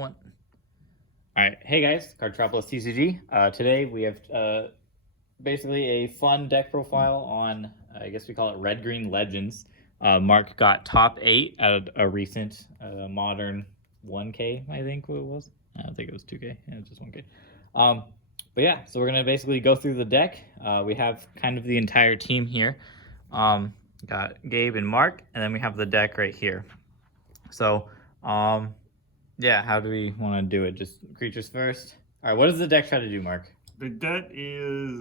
One. All right, hey guys, Cardtropolis TCG. Today we have basically a fun deck profile on, I guess we call it Red Green Legends. Mark got top 8 at a recent modern 1K, I think it was. I don't think it was 2K, it was just 1K. But yeah, so we're gonna basically go through the deck. We have kind of the entire team here. Got Gabe and Mark, and then we have the deck right here. So, yeah, how do we want to do it? Just creatures first? All right, what does the deck try to do, Mark? The deck is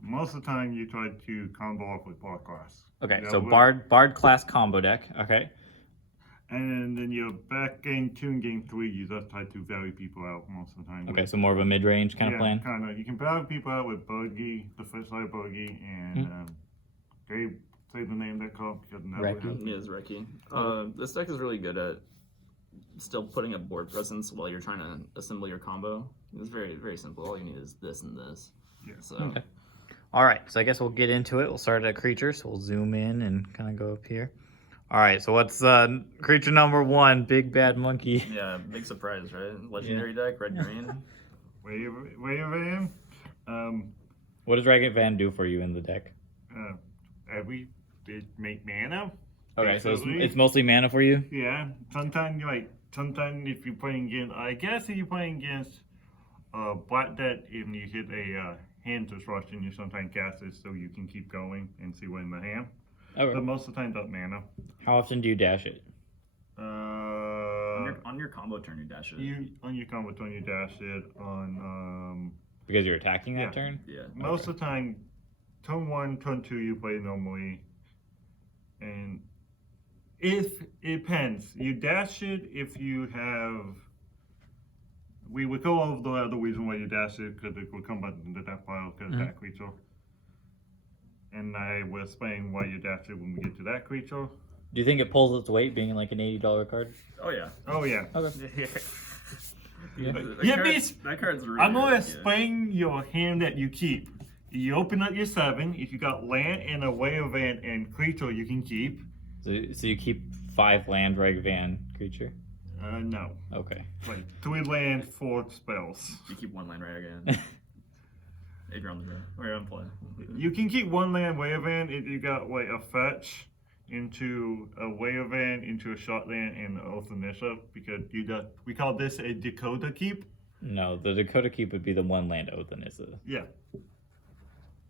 most of the time you try to combo off with Bard class. Okay, so Bard class combo deck, okay. And then your back game 2 and game 3, you just try to vary people out most of the time. Okay, so more of a mid-range kind of plan? Yeah, kind of. You can vary people out with Bogey, the first light Bogey, and Gabe, say the name of that card. Reki. Yeah, it's Reki. This deck is really good at still putting a board presence while you're trying to assemble your combo. It's very, very simple. All you need is this and this. Yeah. So. Okay. All right, so I guess we'll get into it. We'll start at creature, so we'll zoom in and kind of go up here. All right, so what's creature number 1, Big Bad Monkey? Yeah, big surprise, right? Legendary deck, red-green. Wave What does Ragged Van do for you in the deck? They make mana. Okay, so it's mostly mana for you? Yeah, sometimes if you're playing against, I guess if you're playing against Black Deck, and you hit a hand destruction, you sometimes cast it so you can keep going and see what in the hand. Okay. But most of the time, that's mana. How often do you dash it? On your combo turn, you dash it. On your combo turn, you dash it. Because you're attacking that turn? Yeah. Most of the time, turn 1, turn 2, you play normally. And if it depends, you dash it if you have. We would go over the other reason why you dash it, because it will come back into that file because that creature. And I will explain why you dash it when we get to that creature. Do you think it pulls its weight being like an $80 card? Oh yeah. Oh yeah. Okay. That card's really I'm gonna explain your hand that you keep. You open up your 7. If you got land and a Wave Van and creature, you can keep. So you keep 5 land, Reg Van creature? No. Okay. Like 3 land, 4 spells. You keep 1 land right again. If you're on the draw. Or you're on play. You can keep 1 land Wave Van if you got like a fetch into a Wave Van into a shot land and an Oath Initiative, because we call this a Dakota keep. No, the Dakota keep would be the 1 land Oath Initiative. Yeah.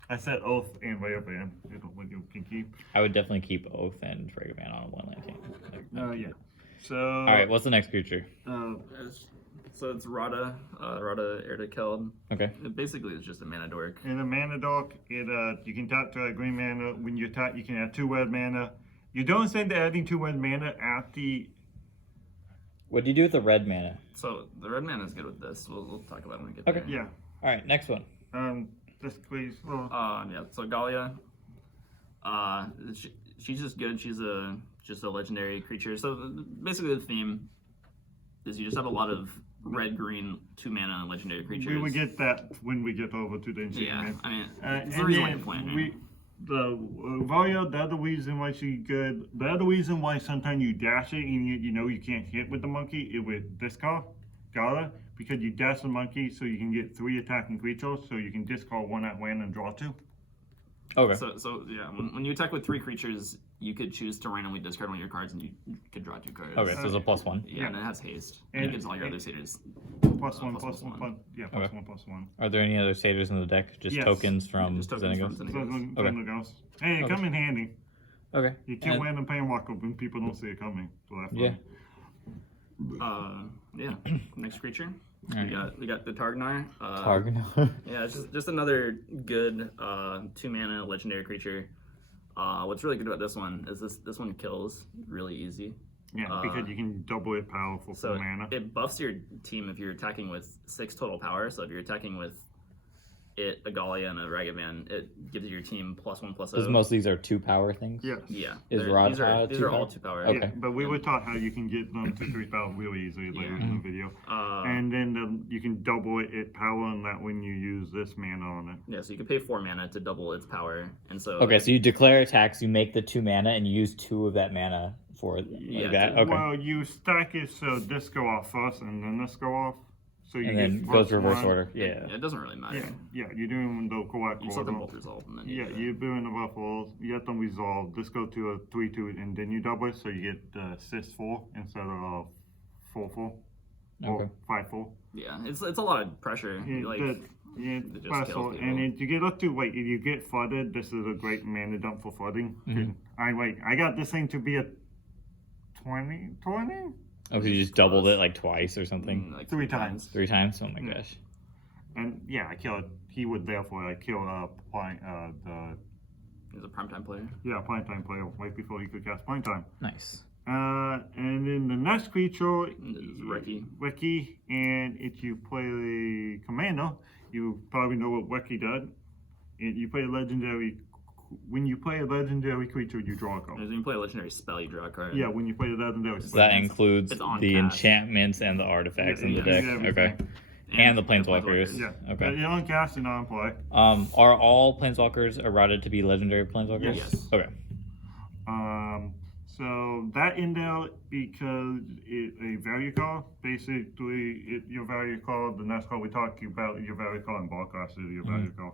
I said Oath and Wave Van. You can keep. I would definitely keep Oath and Reg Van on a 1 land team. Yeah. So. All right, what's the next creature? So it's Rada Erdekeld. Okay. It basically is just a mana dork. In a mana dork, you can tap to a green mana. When you attack, you can add 2 red mana. You don't send to adding 2 red mana at the. What do you do with the red mana? So the red mana is good with this. We'll talk about it when we get there. Okay. Yeah. All right, next one. Just please. Well. Yeah. So Galia. She's just good. She's just a legendary creature. So basically the theme is you just have a lot of red, green, 2 mana and legendary creatures. We will get that when we get over to the enchantment. Yeah, I mean, it's the reason why you're playing. Right? Galia, the other reason why she's good, the other reason why sometimes you dash it and you know you can't hit with the monkey, it with discard Galia, because you dash the monkey so you can get 3 attacking creatures, so you can discard 1 at land and draw 2. Okay. So yeah, when you attack with 3 creatures, you could choose to randomly discard 1 of your cards, and you could draw 2 cards. Okay, so it's a +1. Yeah, and it has haste. And it gives all your other satyrs. +1. Yeah, +1. Are there any other satyrs in the deck? Just tokens from Xenagos? Okay. Hey, it come in handy. Okay. You kill random Painwalker when people don't see it coming. So that's fun. Yeah. Next creature. We got the Targnar. Targnar. Yeah, it's just another good 2 mana legendary creature. What's really good about this one is this one kills really easy. Yeah, because you can double it powerful for mana. It buffs your team if you're attacking with 6 total power. So if you're attacking with a Galia, and a Ragavan, it gives your team +1/+0. Because most of these are 2 power things. Yes. Yeah. Is they're- Rod these are, these two are all power? 2-power. Okay. Yeah, but we were taught how you can get them to 3,000 really easily later in the video. And then you can double it power on that when you use this mana on it. Yeah, so you can pay 4 mana to double its power, and so Okay, so you declare attacks, you make the 2 mana, and you use 2 of that mana for Yeah, that. Okay. Well, you stack it so this go off first and then this go off. So you And get then goes first reverse one. order. Yeah. it doesn't really matter. Yeah, you're doing the correct You just let them order. both resolve, and then Yeah, you're doing the ruffles. You let them resolve. This go to a 3/2, and then you double it, so you get 6/4 instead of 4/4 or Okay. 5/4. Yeah, it's a lot of pressure. Just Special, kill and people. you get up to if you get flooded, this is a great mana dump for flooding. Mhm. I got this thing to be a 20. Oh, so you just doubled it like twice or something? Like 3 times. 3 times? Oh my gosh. And yeah, I killed. He would therefore I killed the He's a primetime player. primetime player right before he could cast primetime. Nice. And then the next creature Is Reki. Reki, and if you play the commander, you probably know what Reki does. And you play a legendary. When you play a legendary creature, you draw a card. When you play a legendary spell, you draw a card. Yeah, when you play a legendary So spell. that includes it's on the cast. enchantments and the artifacts in the Yeah, deck. yeah, Okay. And the Planeswalkers. Yeah. Okay. They're on cast and on play. Are all Planeswalkers erouted to be legendary Planeswalkers? Yes. Okay. So that in there because it's a value card. Basically, your value card. The next card we talk about your value card and broadcast is your value card.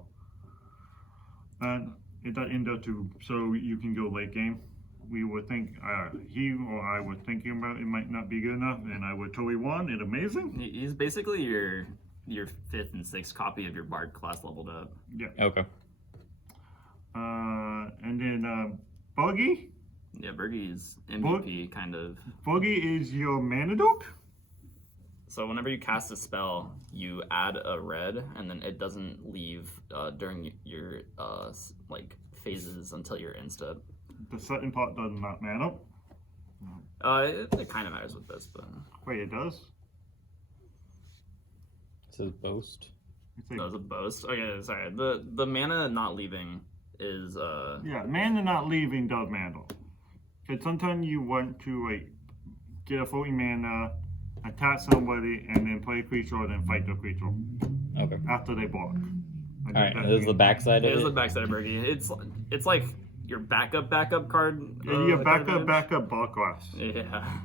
And it that in there too, so you can go late game. We would think he or I were thinking about it might not be good enough, and I would totally want it. Amazing. He's basically your 5th and 6th copy of your Bard class leveled up. Yeah. Okay. And then Buggy. Yeah, Bergie's MVP kind of. Buggy is your mana duke. So whenever you cast a spell, you add a red, and then it doesn't leave during your phases until your end step. The second part does not matter. It kind of matters with this, but Wait, it does. It says boast. It's that was a boast. Oh yeah, sorry. The mana not leaving is Yeah, mana not leaving does matter. Because sometimes you want to get a 40 mana, attack somebody, and then play a creature, and then fight the creature Okay. after they block. All right. This is the backside it of is the it. backside of Bergie. It's like your backup card. Your advantage. backup block class. Yeah.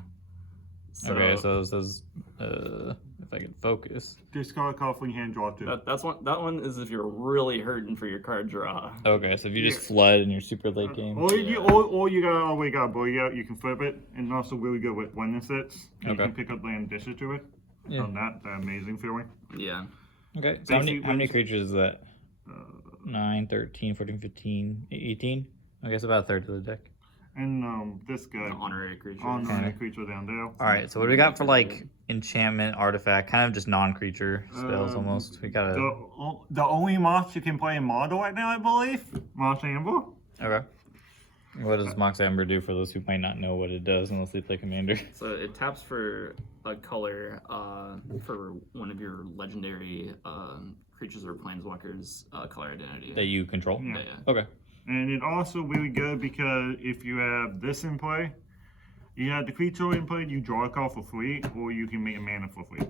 So, Okay, so it says if I can focus. Discard a card from your hand, draw 2. that one is if you're really hurting for your card draw. Okay, so if you just flood in your super late game. Or you always got a bully out, you can flip it, and also really good with one and six. You Okay. can pick up land dishes to it. Yeah. On that amazing feeling. Yeah. Okay, so how many Basically- creatures is that? 9, 13, 14, 15, 18? I guess about a third of the deck. And this guy, The honorary creature. honorary creature down there. Alright, so what do we got for like enchantment, artifact, kind of just non-creature spells almost? We got a... The only moth you can play in model right now, I believe, Moth Amber. Okay. What does Mox Amber do for those who might not know what it does unless they play Commander? So it taps for a color for one of your legendary creatures or planeswalkers color identity. That you control? Yeah. Yeah. Okay. And it also really good because if you have this in play, you have the creature in play, you draw a card for free, or you can make a mana for free.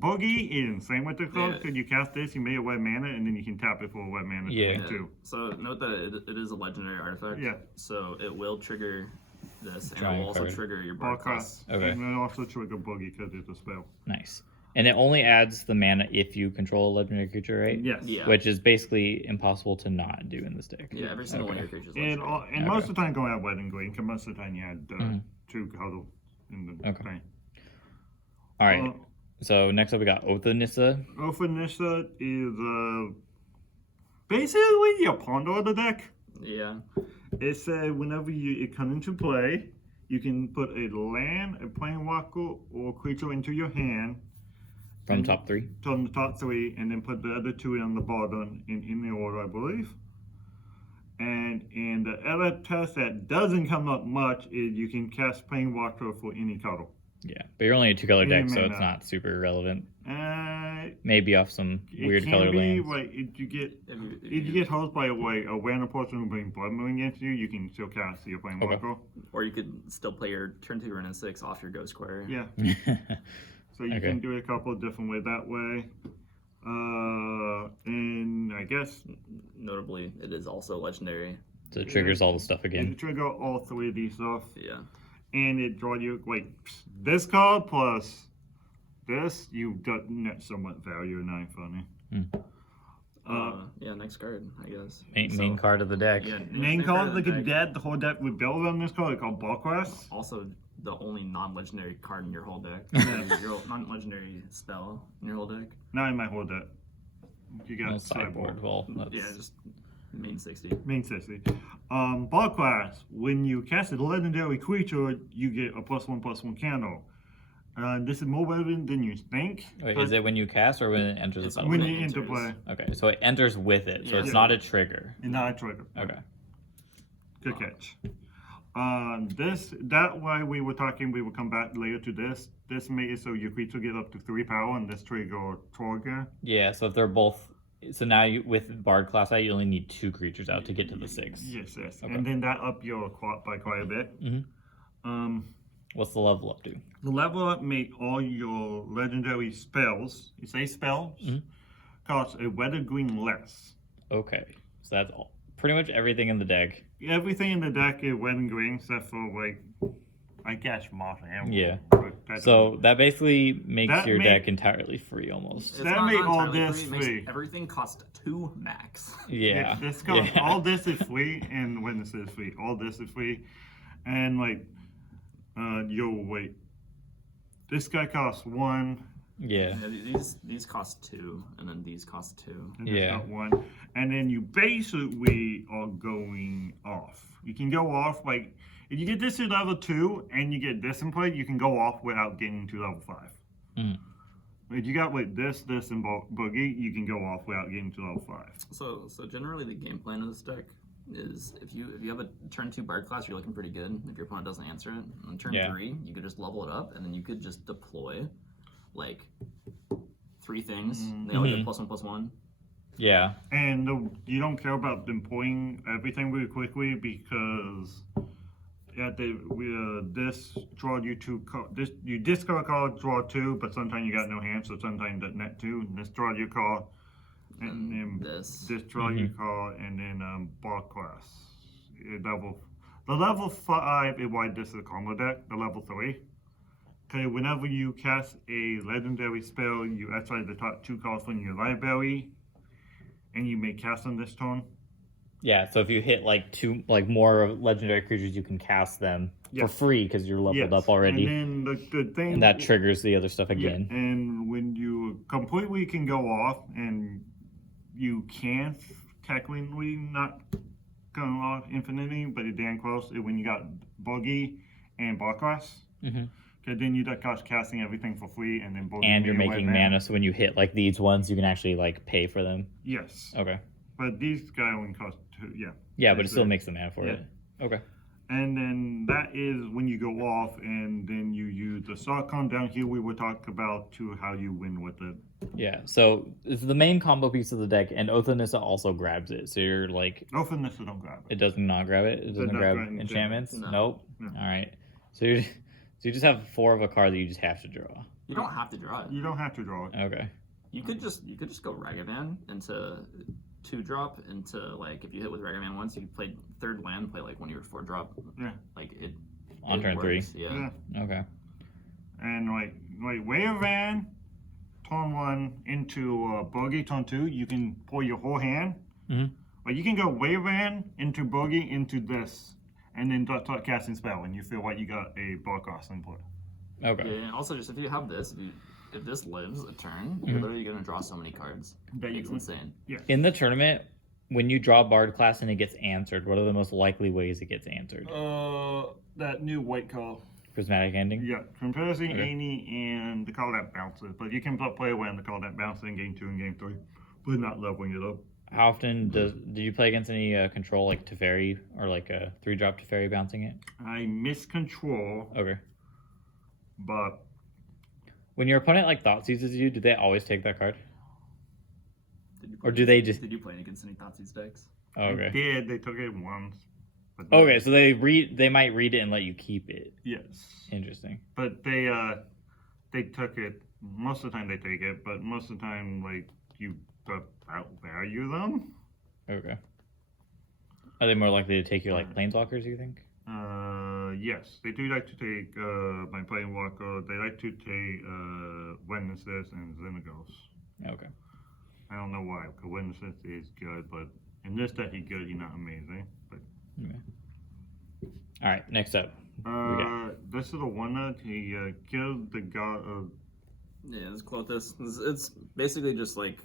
Boogie is same with the card, Yeah. because you cast this, you make a red mana, and then you can tap it for a red mana Yeah. too. So note that it is a legendary artifact. Yeah. So it will trigger this, and it Drawing will also card. trigger your Ball Bard class. class. Okay. And then also trigger Boogie because it's a spell. Nice. And it only adds the mana if you control a legendary creature, right? Yes. Yeah. Which is basically impossible to not do in this deck. Yeah, every single one of Okay. your creatures. And, legendary. and most of the time going out red and green, because most of the time you had Mhm. 2 color in the Okay. thing. All right. So next up we got Othanissa. Ophanissa is basically your ponder of the deck. Yeah. It said whenever it comes into play, you can put a land, a planeswalker, or a creature into your hand From top 3. from the top 3, and then put the other 2 on the bottom in the order, I believe. And the other test that doesn't come up much is you can cast planeswalker for any color. Yeah. But you're only a 2-color deck, so Any it's mana. not super relevant. maybe off some weird color lands. Like if you get If if you get hosed by like a random person who brings blood moon against you, you can still cast your Planeswalker. Or you could still play your turn 2 Renin 6 off your Ghost Square. Yeah. So you Okay. can do it a couple of different ways that way. And I guess Notably, it is also legendary. So it triggers all the stuff you again. trigger all three of these stuff, Yeah. and it draw you like this card plus this. You got net somewhat value in 9 funny. Yeah, next card, I guess. Main card of the deck. Yeah, Main card of like the a deck. dead. The whole deck would build on this card called Ballquest. Also, the only non-legendary card in your whole deck. Your non-legendary spell in your whole deck. Not in my whole deck. You got No sideboard. Well, that's... Yeah, just main 60. Main 60. Ballquest. When you cast a legendary creature, you get a +1/+1 candle. This is more relevant than you think. Wait, but is it when you cast or when it enters the It's battlefield? when it you enters. interplay? Okay, so it enters with it, so Yeah. it's not a trigger. It's not a trigger. Okay. Good catch. That why we were talking, we will come back later to this. This made it so your creature get up to 3 power and this trigger trigger. Yeah, so if they're both... So now you, with Bard class out, you only need 2 creatures out to get to the 6. Yes. Okay. And then that up your quad by quite a bit. Mm-hmm. What's the level up to? The level up make all your legendary spells, you say spells, cost a red or green less. Okay, so that's all, pretty much everything in the deck. Everything in the deck is red and green except for like, I guess Moth and Emerald. Yeah. but that's- So that basically makes That your make- deck entirely free almost. It's That not made all entirely this free. It makes free. everything cost 2 max. Yeah. This cost, Yeah. all this is free, and when this is free, all this is free, and like, wait, this guy costs 1, Yeah. Yeah, these cost 2, and then these cost 2. and this Yeah. got 1, and then you basically are going off. You can go off like if you get this to level 2 and you get this in play, you can go off without getting to level 5. Mhm. If you got like this, and boogie, you can go off without getting to level 5. So generally the game plan of this deck is if you have a turn 2 Bard class, you're looking pretty good. If your opponent doesn't answer it, on turn Yeah. 3, you could just level it up, and then you could just deploy like 3 things. They all get +1/+1. Yeah. And you don't care about them pulling everything really quickly because at this draw you 2 this you discard a card, draw 2, but sometimes you got no hand, so sometimes that net 2. And this draw your card, and then This. draw your card, and then bar class the level 5 is why this is a combo deck. The level 3. Okay, whenever you cast a legendary spell, you exile the top 2 cards from your library, and you may cast on this turn. Yeah, so if you hit like 2 like more legendary creatures, you can cast them for Yes. free because you're leveled up already. And then the thing, And that triggers the other stuff yeah, again. and when you completely can go off, and you can't technically not go off infinity, but it's damn close. Is when you got buggy and barclass. Mhm. Because then you cost casting everything for free, and then buggy. And you're being making white mana, so when you hit like these ones, you can actually like pay for them. Yes, Okay. but these guys only cost 2. Yeah. Yeah, but it That's still it. makes the mana for Yeah. it. Okay. And then that is when you go off, and then you use the Sarkon down here. We will talk about to how you win with it. Yeah, so it's the main combo piece of the deck, and Oath of Nissa also grabs it. So you're like, Often this don't grab it. it does not grab it. It doesn't not grab grab enchantments. No. Nope. No. All right. So you just have 4 of a card that you just have to draw. You don't have to draw it. You don't have to draw it. Okay. You could just go Ragavan into 2-drop into like if you hit with Ragavan once, you play 3rd land, play like one of your 4-drop. Yeah. Like it. On it turn 3. works, Yeah. Okay. And like Waveran, turn 1 into Bogey, turn 2, you can pull your whole hand. Mhm. Like you can go Waveran into Bogey into this, and then start casting spell, and you feel like you got a Barcross input. Okay. Yeah, and also just if you have this, if this lives a turn, you're literally gonna draw so many cards. It's insane. In the tournament, when you draw Bard class and it gets answered, what are the most likely ways it gets answered? That new white card. Prismatic ending? Yeah, Comparison, Okay. Annie, and the call that bounces. But you can play around the call that bounces in game 2 and game 3, but not leveling it up. How often do you play against any control like Teferi or like a 3-drop Teferi bouncing it? I miss control, Okay. but When your opponent like thought seizes you, do they always take that card? Did you Or do they just? Did you play against any Thoughtseize decks? Oh, okay. They did. They took it once. But Okay, so they might read it and let you keep it. Yes. Interesting. But they took it. Most of the time they take it, but most of the time like you outvalue them. Okay. Are they more likely to take your like planeswalkers? You think? Yes, they do like to take my Planeswalker. They like to take Witnesses and Xenagos. Okay. I don't know why, because Witnesses is good, but in this deck he's good. He's not amazing. But Okay. All right. Next up. this is the one that he killed the god of. Yeah, this Clothis. It's basically just like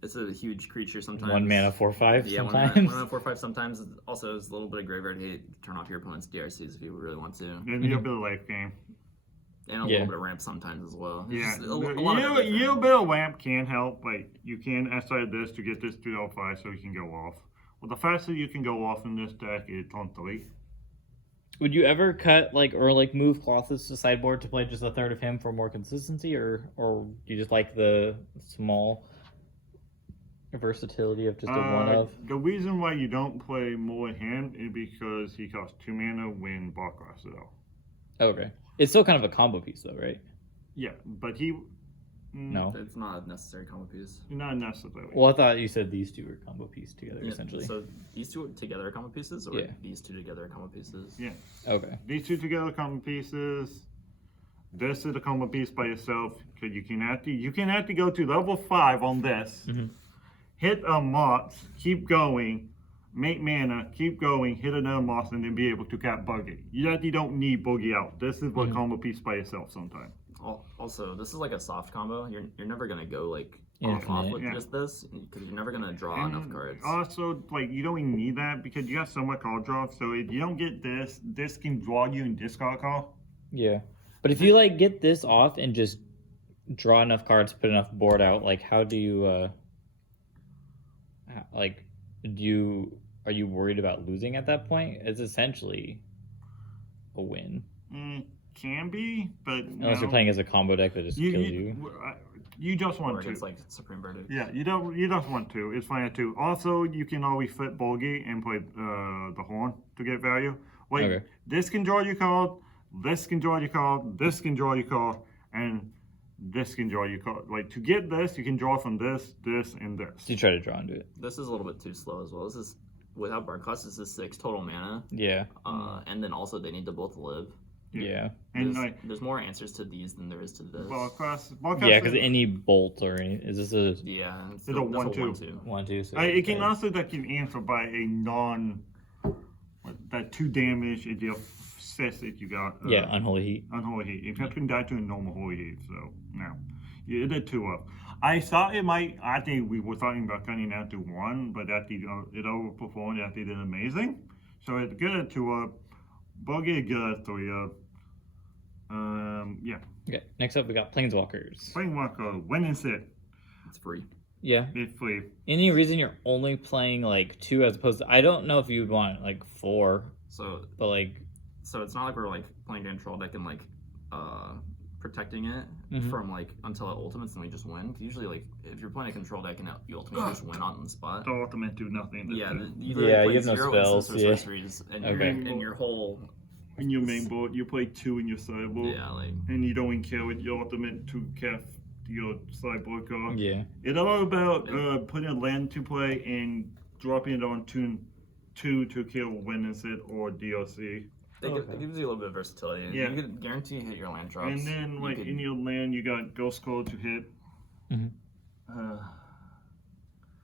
it's a huge creature sometimes. 1 mana 4/5. Yeah, sometimes. 1 mana 4/5 sometimes. Also, it's a little bit of graveyard hate. Turn off your opponent's DRCs if you really want to. And a bit of life game. And a little bit of ramp sometimes as well. Yeah, Just a lot of you different- bit of ramp can help. Like you can outside this to get this to L5 so you can go off. Well, the faster you can go off in this deck is on 3. Would you ever cut like or like move Clothis to sideboard to play just a third of him for more consistency, or you just like the small versatility of just a one of? The reason why you don't play more him is because he costs 2 mana when Balkross it out. Okay. It's still kind of a combo piece though, right? Yeah, but he. No. It's not a necessary combo piece. Not necessarily. Well, I thought you said these two were combo piece together, Yeah, essentially. So these two together are combo pieces, or Yeah. these two together are combo pieces? Yeah. Okay. These two together combo pieces. This is a combo piece by itself because you can actually go to level 5 on this. Mhm. Hit a Mox, keep going, make mana, keep going, hit another Mox, and then be able to cap Boogie. You actually don't need Boogie out. This is what combo piece by itself sometimes. Also, this is like a soft combo. You're never gonna go like Infinite. off with Yeah. just this because you're never gonna draw enough cards. Also, like you don't even need that because you got so much card draw. So if you don't get this, this can draw you and discard card. Yeah. But if you like get this off and just draw enough cards, put enough board out, like how do you like are you worried about losing at that point? It's essentially a win. Can be, but Unless you're playing as a combo deck that just kills you. You just want Or to. against like Supreme Verdict. Yeah, you don't. You just want to. It's fine too. Also, you can always flip Bogey and play the horn to get value. Like Okay. this can draw your card. This can draw your card. This can draw your card, and this can draw your card. Like to get this, you can draw from this, this, and this. So you try to draw into it. This is a little bit too slow as well. This is without Bar Class. This is 6 total mana. Yeah. And then also they need to both live. Yeah. And There's more answers to these than there is to this. Ballclass Yeah, because any bolt or any is this a Yeah, It's a 1/2. 1/2? So it can also that can answer by a that 2 damage. It deals 6 if you got Unholy Heat. Unholy Heat. It can die to a normal Holy Heat. So no, yeah, it did 2 up. I thought it might. I think we were talking about cutting out to 1, but that it overperformed. That did amazing. So it's good at 2 up. Buggy good at 3 up. Yeah. Okay. Next up, we got Planeswalkers. Planeswalker, when is it? It's free. Yeah. It's free. Any reason you're only playing like 2 as opposed to? I don't know if you'd want like 4, So but like. So it's not like we're like playing control deck and like protecting it from like until it ultimates and we just win. 'Cause usually like if you're playing a control deck and you ultimately just win on the spot. The ultimate do nothing. Yeah, you have no spells, yeah. sorceries, and and your whole In your main board, you play 2 in your sideboard. yeah like And you don't even care with your ultimate to cast your sideboard card. Yeah. It's all about putting a land to play and dropping it on turn 2 to kill Witness it or DLC. it gives you a little bit of versatility. Yeah. You can guarantee hit your land drops. And then, like, in your land, you got Ghost Code to hit.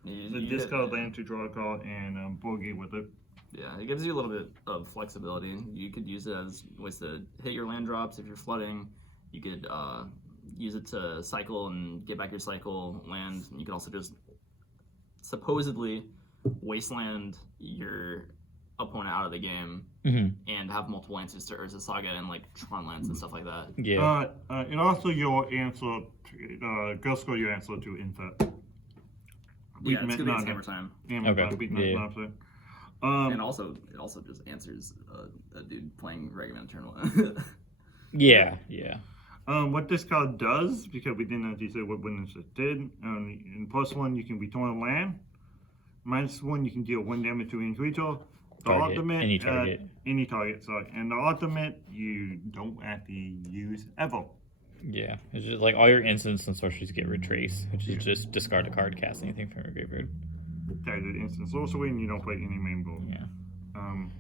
The discard land to draw a card and boogie with it. Yeah, it gives you a little bit of flexibility. You could use it as ways to hit your land drops if you're flooding. You could use it to cycle and get back your cycle land. You can also just supposedly wasteland your opponent out of the game and have multiple answers to Urza Saga and like Tron lands and stuff like that. Yeah. And also your answer, Ghost Code your answer to Infect. Yeah, it's gonna be Hammer Time. Okay. And also, it also just answers a dude playing Ragavan Eternal. Yeah. What this card does, because we didn't actually say what Witness did, in +1 you can return a land. -1 you can deal 1 damage to any creature. The Target, ultimate, any target. any target, sorry. And the ultimate you don't actually use ever. Yeah, it's just like all your instants and sorceries get retrace, which is just discard a card, cast anything from your graveyard. That is instant sorcery, and you don't play any main board. Yeah. Um,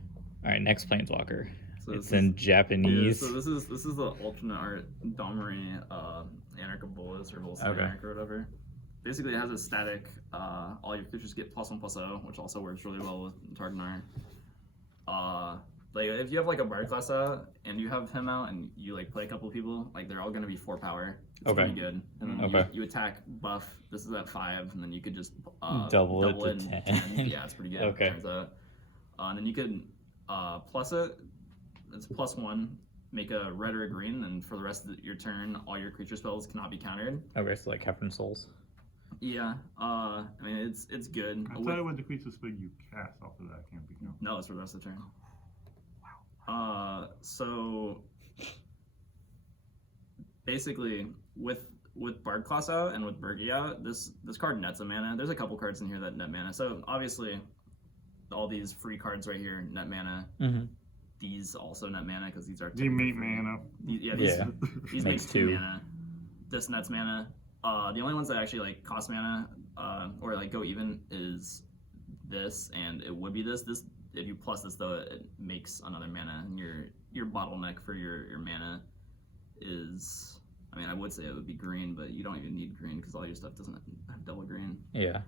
All right, next Planeswalker. So It's this in is- Japanese. Yeah, so this is the alternate art Domri Anarcha Bolus or Bolus Okay. Anarcha or whatever. Basically, it has a static. All your creatures get +1/+0, which also works really well with Targanar. Like if you have like a Bard class out and you have him out and you like play a couple of people, like they're all gonna be 4 power. It's Okay. pretty good. And then Okay. you attack buff. This is at 5, and then you could just Double it to in 10. Yeah, it's pretty good. Okay. Turns out. And then you could plus it. It's +1. Make a red or a green, and for the rest of your turn, all your creature spells cannot be countered. Okay, so like Captain Souls. Yeah. I mean it's good. I thought it was the creature spell you cast off of that can't be counted. No, it's for the rest of the turn. So basically, with Bard class out and with Bergie out, this card nets a mana. There's a couple cards in here that net mana. So obviously, all these free cards right here net mana. Mm-hmm. These also net mana because these are They make free. mana. These Yeah. these Makes make 2 2. mana. This nets mana. The only ones that actually like cost mana or like go even is this, and it would be this. This if you plus this though, it makes another mana, and your bottleneck for your mana is. I mean, I would say it would be green, but you don't even need green because all your stuff doesn't have double green. Yeah.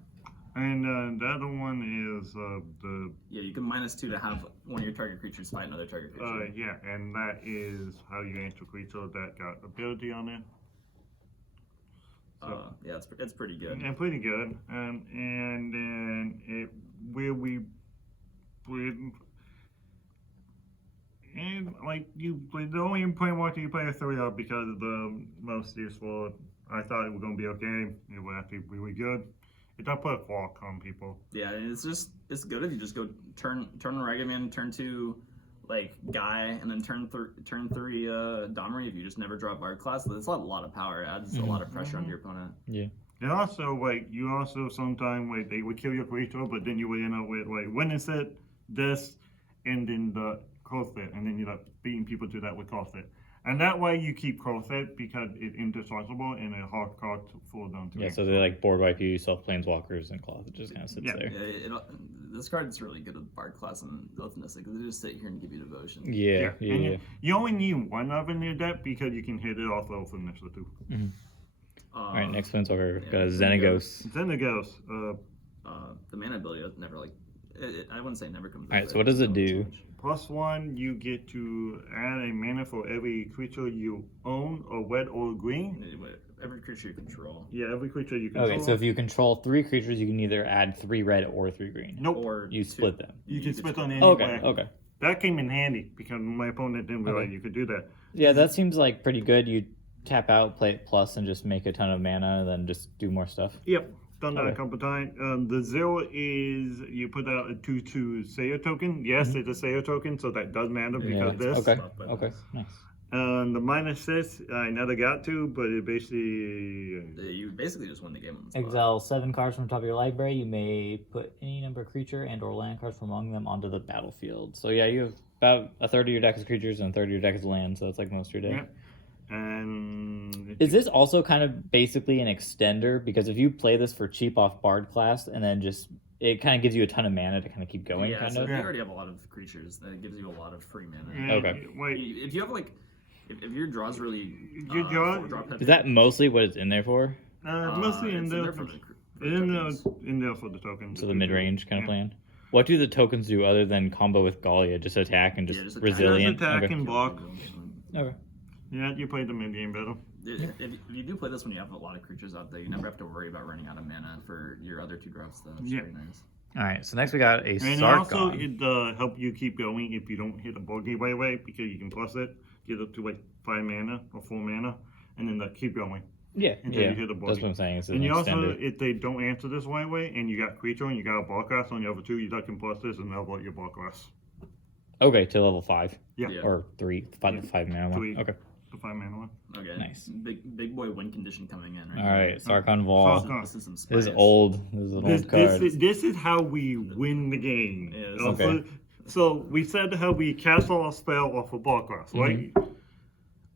And the other one is the Yeah, you can -2 to have one of your target creatures fight another target creature. yeah, and that is how you enter creature that got ability on it. Yeah, it's pretty good. And pretty good. And then it where we and like you the only Planeswalker you play a 3-up because the most useful. I thought it was gonna be okay. It was actually really good. It don't put a clock on people. Yeah, it's good if you just go turn Ragavan, turn 2 like Guy, and then turn 3 Domri if you just never draw a Bard class. That's a lot of power. It adds a lot of pressure onto your opponent. Yeah. And also, like, you also sometimes, like, they would kill your creature, but then you would end up with, like, when it's it, this, and then the Corset, and then you end up beating people to that with Corset. And that way you keep Corset because it's indestructible and a hard card to fall down to. Yeah, so they like board wipe you, self Planeswalkers, and Cloth. It just kind of sits there. Yeah, this card is really good with Bard class and Elfinistic because they just sit here and give you devotion. Yeah. And you only need one of in your deck because you can hit it off of from next to 2. Mm-hmm. All right, next Planeswalker. yeah, Got a Xenagos. Xenagos, the mana ability never like. I wouldn't say never comes. All right, so what does it do? +1, you get to add a mana for every creature you own, or red or green. Every creature you control. Yeah, every creature you control. Okay, so if you control 3 creatures, you can either add 3 red or 3 green. Nope. Or You split them. You can split on any Okay, way. okay. That came in handy because my opponent didn't realize Okay. you could do that. Yeah, that seems like pretty good. You tap out, play it plus, and just make a ton of mana, and then just do more stuff. Yep, done that a Okay. couple times. The 0 is you put out a 2/2 Sayer token. Yes, it's a Sayer token, so that does matter because Yeah, this. okay, okay, nice. The -6, I never got to, but it basically. You basically just win the game on the spot. Exile 7 cards from the top of your library. You may put any number of creature and or land cards from among them onto the battlefield. So yeah, you have about a third of your deck is creatures and a third of your deck is land, so that's like most of your deck. Yeah. And Is this also kind of basically an extender? Because if you play this for cheap off Bard class and then just it kind of gives you a ton of mana to kind of keep going, Yeah, kind so of. if you already have a lot of creatures, that gives you a lot of free mana. and Okay. Wait, If you have like, if your draw's really Your draw- 4-drop heavy, Is that mostly what it's in there for? mostly in it's there. for the It's tokens. in there for the tokens. So the mid-range kind of Yeah. plan. What do the tokens do other than combo with Galia? Just attack and just Yeah, just attack. resilient. Just attack Okay. and block. Okay. Yeah, you played the mid game better. If you do play this when you have a lot of creatures out there, you never have to worry about running out of mana for your other 2 drops. Though. It's Yeah. very nice. All right. So next we got a And also, Sarkon. it help you keep going if you don't hit a board game right away because you can plus it, get up to like 5 mana or 4 mana, and then keep going. Yeah. until Yeah. you hit a board That's game. what I'm saying. It's an And you also, extender. if they don't answer this right away, and you got creature and you got a ball cast on the other 2, you can plus this and level out your ball class. Okay, to level 5. Yeah. Yeah. Or 3, 5, Yeah. 5 mana one. 3. Okay. The 5-mana one. Okay. Nice. Big boy win condition coming in. All right, Sarkhan Vol. Sarkhan. This is some spice. This is old. This is an old card. This is how we win the game. Yeah, this is- Okay. So we said how we cast all our spell off of Balcross, right?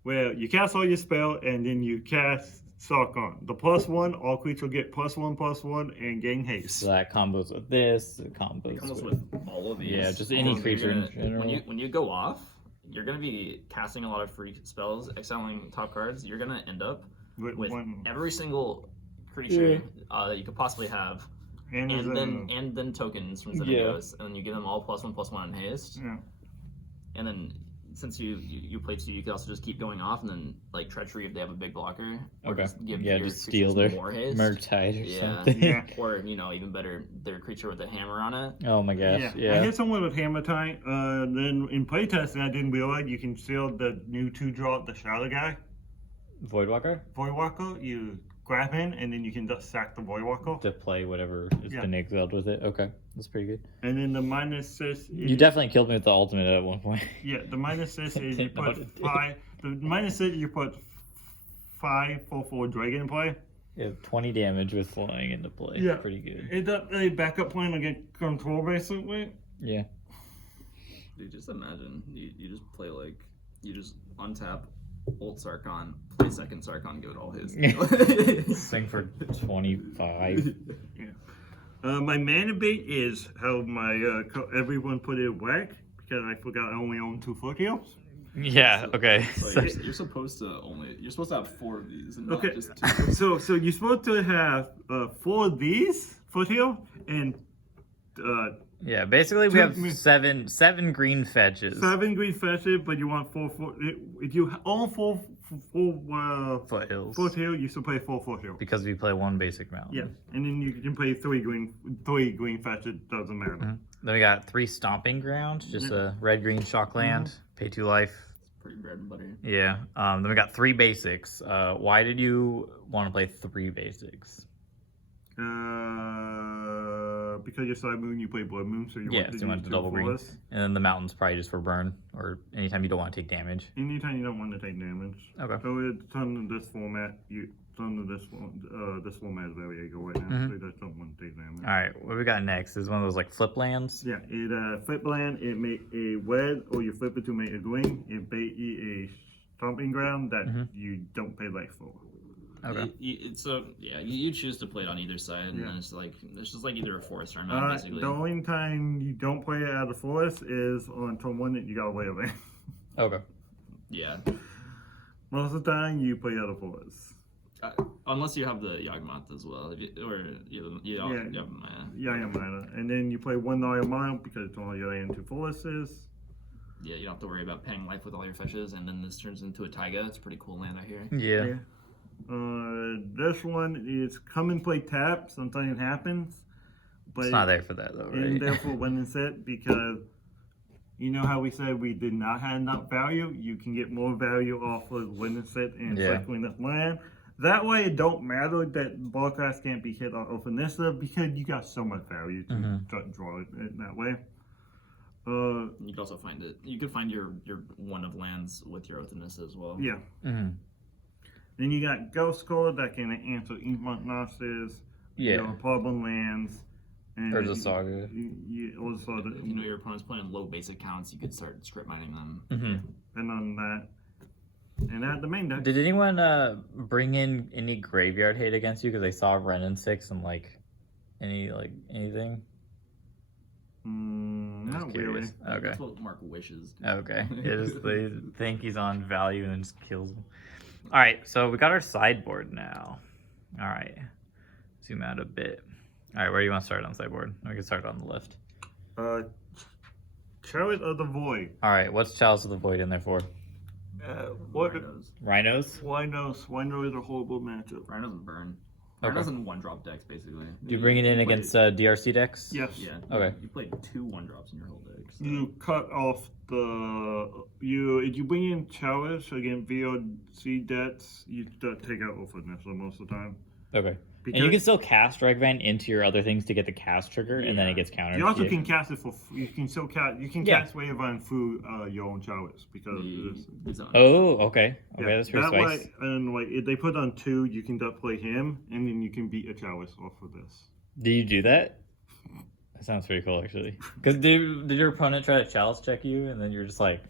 Where you cast all your spell and then you cast Sarkhan. The +1, all creatures get +1/+1 and gain haste. So that combos with this. It combos It comes with. with all of these. Yeah, just any You're creature in gonna- general. When you go off, you're gonna be casting a lot of free spells, exiling top cards. You're gonna end up with one. every single creature that you could possibly have, And, and then tokens from Yeah. Xenagos, and then you give them all +1/+1 in haste. yeah. And then since you play 2, you could also just keep going off, and then like treachery if they have a big blocker. Or Okay. Just give Yeah, your just steal creatures their more haste. Murktide or Yeah. something. Yeah. Or even better, their creature with a hammer on it. Oh my gosh. I Yeah. hit someone with Hammer Time. Then in playtesting, I didn't realize you can steal the new 2-drop, the Shadow guy, Voidwalker Voidwalker. You grab him, and then you can just sack the Voidwalker. to play whatever has Yeah. been exiled with it. Okay, that's pretty good. And then the -6. You definitely killed me with the ultimate at one point. Yeah, the -6 is you Didn't know put what it did. 5. The -6 you put 5 for dragon in play. You have 20 damage with flying into play. Yeah. Pretty good. It's a backup plan against control, basically. Yeah. Dude, just imagine you just play like you just untap old Sarkhan, play second Sarkhan, give it all his. Sing for 25. My mana bait is how my everyone put it whack because I forgot I only own 2 foothills. Yeah. Okay. So you're supposed to have 4 of these and not Okay, just 2. so you're supposed to have 4 of these foothill and Yeah. Basically, we have seven green fetches. 7 green fetches, but you want 4 foot. If you own 4 Foothills. foothill, you should play 4 foothill. Because we play one basic mountain. Yeah, and then you can play 3 green fetches. Doesn't matter. Then we got 3 stomping ground, just a red green shock land, pay 2 life. Pretty bread and butter. Yeah. Then we got 3 basics. Why did you want to play 3 basics? Because you're Side Moon, you play Blood Moon, so you Yeah, want to so you want use the 2 double green. forests. And then the mountain's probably just for burn, or anytime you don't want to take damage. Anytime you don't want to take damage. Okay. So it's on this format. This format is very illegal right now, so you just don't want to take damage. All right, what we got next is one of those like flip lands. Yeah, it flip land. It make a red, or you flip it to make a green. It bait you a stomping ground that you don't pay life for. Okay. You choose to play it on either side, and then it's just like either a forest or a mountain, basically. The only time you don't play it out of forest is on turn 1 that you got away with it. Okay. Yeah. Most of the time you play out of forest. Unless you have the Yawgmoth as well, you have Maya. Yeah, mana. And then you play 1 mana because it's all your land 2 forests. Yeah, you don't have to worry about paying life with all your fetches, and then this turns into a Taiga. It's a pretty cool land, I hear. Yeah. This one is come and play tap. Sometimes it happens, but It's not there for that though, right? and therefore when it's set because you know how we said we did not have enough value. You can get more value off of when it's set and cycling this land. That way, it don't matter that Ballcast can't be hit off of Nissa because you got so much value to draw it that way. You could also find it. You could find your one of lands with your Oath of Nissa as well. Yeah. Then you got Ghost Call that can answer Inkmoth Gnosis. Yeah. You know, problem lands. And There's a saga. Also, If you know your opponent's playing low basic counts, you could start script mining them. and on that. And at the main deck. Did anyone bring in any graveyard hate against you because they saw Ren and 6 and anything? Not really. Okay. That's what Mark wishes. Okay. They think he's on value and then just kills him. All right, so we got our sideboard now. All right, zoom out a bit. All right, where do you want to start on sideboard? We can start on the left. Chariot of the Void. All right, what's Chalice of the Void in there for? What? Rhinos. Rhinos? Why is a horrible matchup. Rhinos and burn. Okay. Rhinos and 1-drop decks, basically. Do you bring it in against DRC decks? Yes. Yeah. Okay. You played 2 1-drops in your whole deck. So. You cut off if you bring in Chalice against VOC decks, you take out Openness most of the time. Okay. Because And you can still cast Regvan into your other things to get the cast trigger, and then it Yeah. gets countered. you also Yeah. can cast it for. You can still cast. You can Yeah. cast Waveon through your own chalice because. The zone. Oh, okay. Okay, Yeah, that's pretty that spicy. way, and like if they put on 2, you can play him, and then you can beat a chalice off of this. Do you do that? That sounds pretty cool, actually. Because did your opponent try to chalice check you, and then you're just like,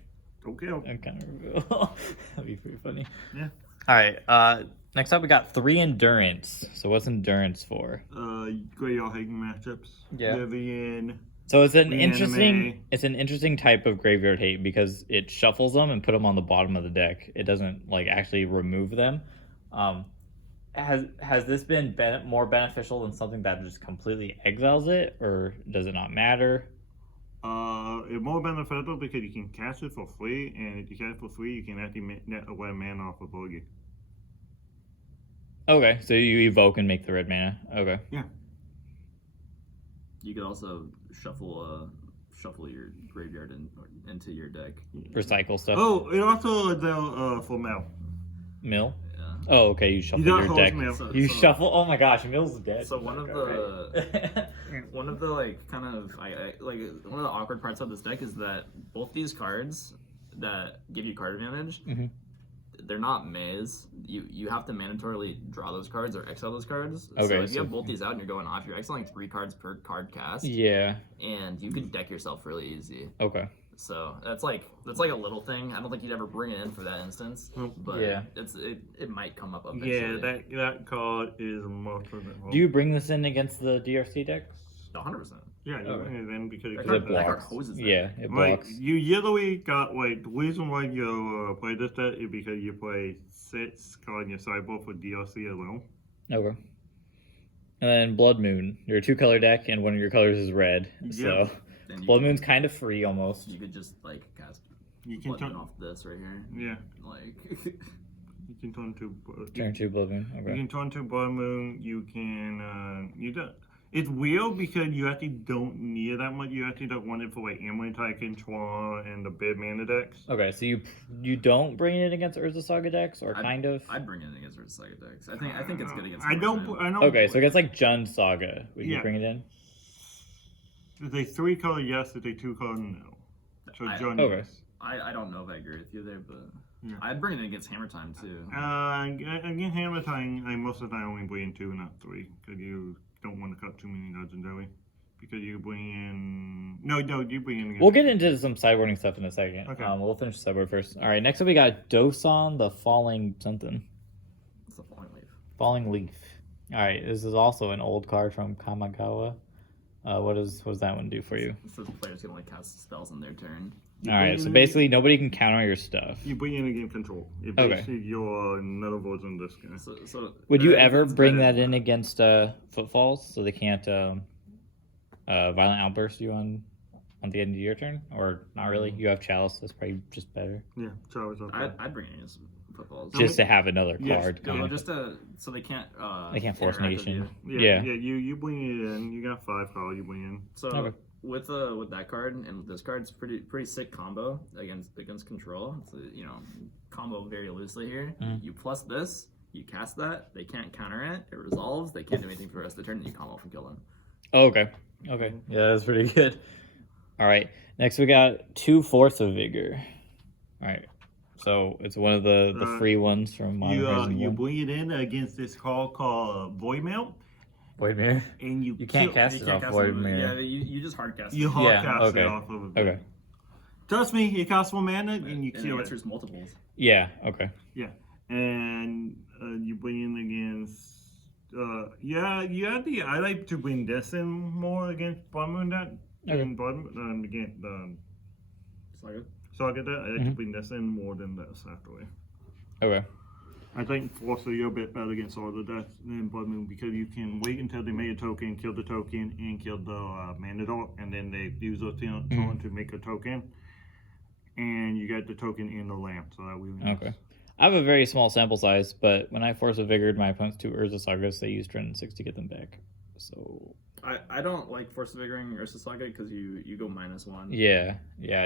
Okay. I kind of that'd be pretty funny. Yeah. All right. Next up, we got 3 endurance. So what's endurance for? Great all hating matchups. Yeah. Vivian. So it's an Reanimate. interesting type of graveyard hate because it shuffles them and put them on the bottom of the deck. It doesn't like actually remove them. Has this been more beneficial than something that just completely exiles it, or does it not matter? It's more beneficial because you can cast it for free, and if you cast it for free, you can actually net away mana off of bogey. Okay, so you evoke and make the red mana. Okay. Yeah. You could also shuffle your graveyard into your deck. Recycle stuff. Oh, it also for Mel. Mill? Yeah. Oh, okay, you shuffle You got your host deck. Mill. You shuffle. Oh my gosh, Mill's dead. So one of the like kind of I like one of the awkward parts of this deck is that both these cards that give you card advantage, Mhm. they're not maze. You have to mandatorily draw those cards or exile those cards. Okay, So if you so- have both these out and you're going off, you're exiling 3 cards per card cast, Yeah. and you could deck yourself really easy. Okay. So that's like a little thing. I don't think you'd ever bring it in for that instance, but Yeah. it might come up eventually. Yeah, that card is more for the. Do you bring this in against the DRC decks? 100%. Yeah, you Okay. bring it in because That it card, it that card blocks. hoses them. Yeah, it Like blocks. you usually got like the reason why you play this deck is because you play 6 cards in your sideboard for DLC alone. Okay. And then Blood Moon. You're a 2-color deck, and one of your colors is red. Yep. So Then Blood Moon's kind of free almost. You could just like cast You can Blood Moon turn. off this right here. Yeah, Like you can turn to. Turn 2 Blood Moon. You Okay. can turn to Blood Moon. You can. You don't. It's weird because you actually don't need that much. You actually don't want it for like Amulet Control and the big mana decks. Okay, so you don't bring it against Urza Saga decks, or I'd- kind of? I'd bring it in against Urza Saga decks. I think it's good against. I don't. Marksman. I don't. Okay, so against like Jund Saga, would you Yeah. bring it in? It's a 3-color yes. It's a 2-color no. So John. Okay. Yes. I don't know if I agree with you there, but Yeah. I'd bring it in against Hammer Time too. Again, Hammer Time, I most of the time only bring in 2, not 3, because you don't want to cut too many legendary. Because you bring in. No, you bring in. We'll get into some sideboarding stuff in a second. Okay. We'll finish the sideboard first. All right, next up we got Dosan the Falling something. It's a falling leaf. Falling Leaf. All right, this is also an old card from Kamigawa. What does that one do for you? It says players can only cast spells on their turn. You All right, bring so in- basically nobody can counter your stuff. You bring in again control. It Okay. basically your another version of this guy. So Would you it's ever bring better. that in against Footfalls so they can't Violent Outburst you on the end of your turn? Or not really? You have Chalice, that's probably just better. Yeah, Charles up there. I'd bring it against footballs. Just to have another Yes, card. No, kinda. just so they can't. They can't force interact with nation. you. Yeah. You bring it in. You got 5 cards. You bring in. So Okay. with that card and with this card, it's pretty sick combo against control. It's combo very loosely here. Mhm. You plus this, you cast that, they can't counter it. It resolves. They can't do anything for the rest of the turn. And you combo from kill them. Oh, okay. Okay. Yeah, that's pretty good. All right. Next, we got 2 Force of Vigor. All right. So it's one of the free ones from Modern Horizon You 1. bring it in against this card called Void Mail, Void Mirror. and you You can't kill- cast You it can't off cast Void them. Mirror. Yeah, you just hard cast. You it. hard Yeah, cast okay. it off of it. Okay. Trust me, it costs 1 mana, and you And kill it it. answers multiples. Yeah. Okay. And you bring in against. I like to bring this in more against Blood Moon that. Okay. And against Saga. Saga that. I like to Mhm. bring this in more than this, actually. Okay. I think Force are a bit better against all the decks than Blood Moon because you can wait until they make a token, kill the token, and kill the mana dog, and then they use a turn to make a token. And you get the token in the lamp, so that really nice. Okay. I have a very small sample size, but when I Force of Vigored my opponent's 2 Urza Sagas, they used turn 6 to get them back. So I don't like Force of Vigoring Ursa Saga because you go -1. yeah,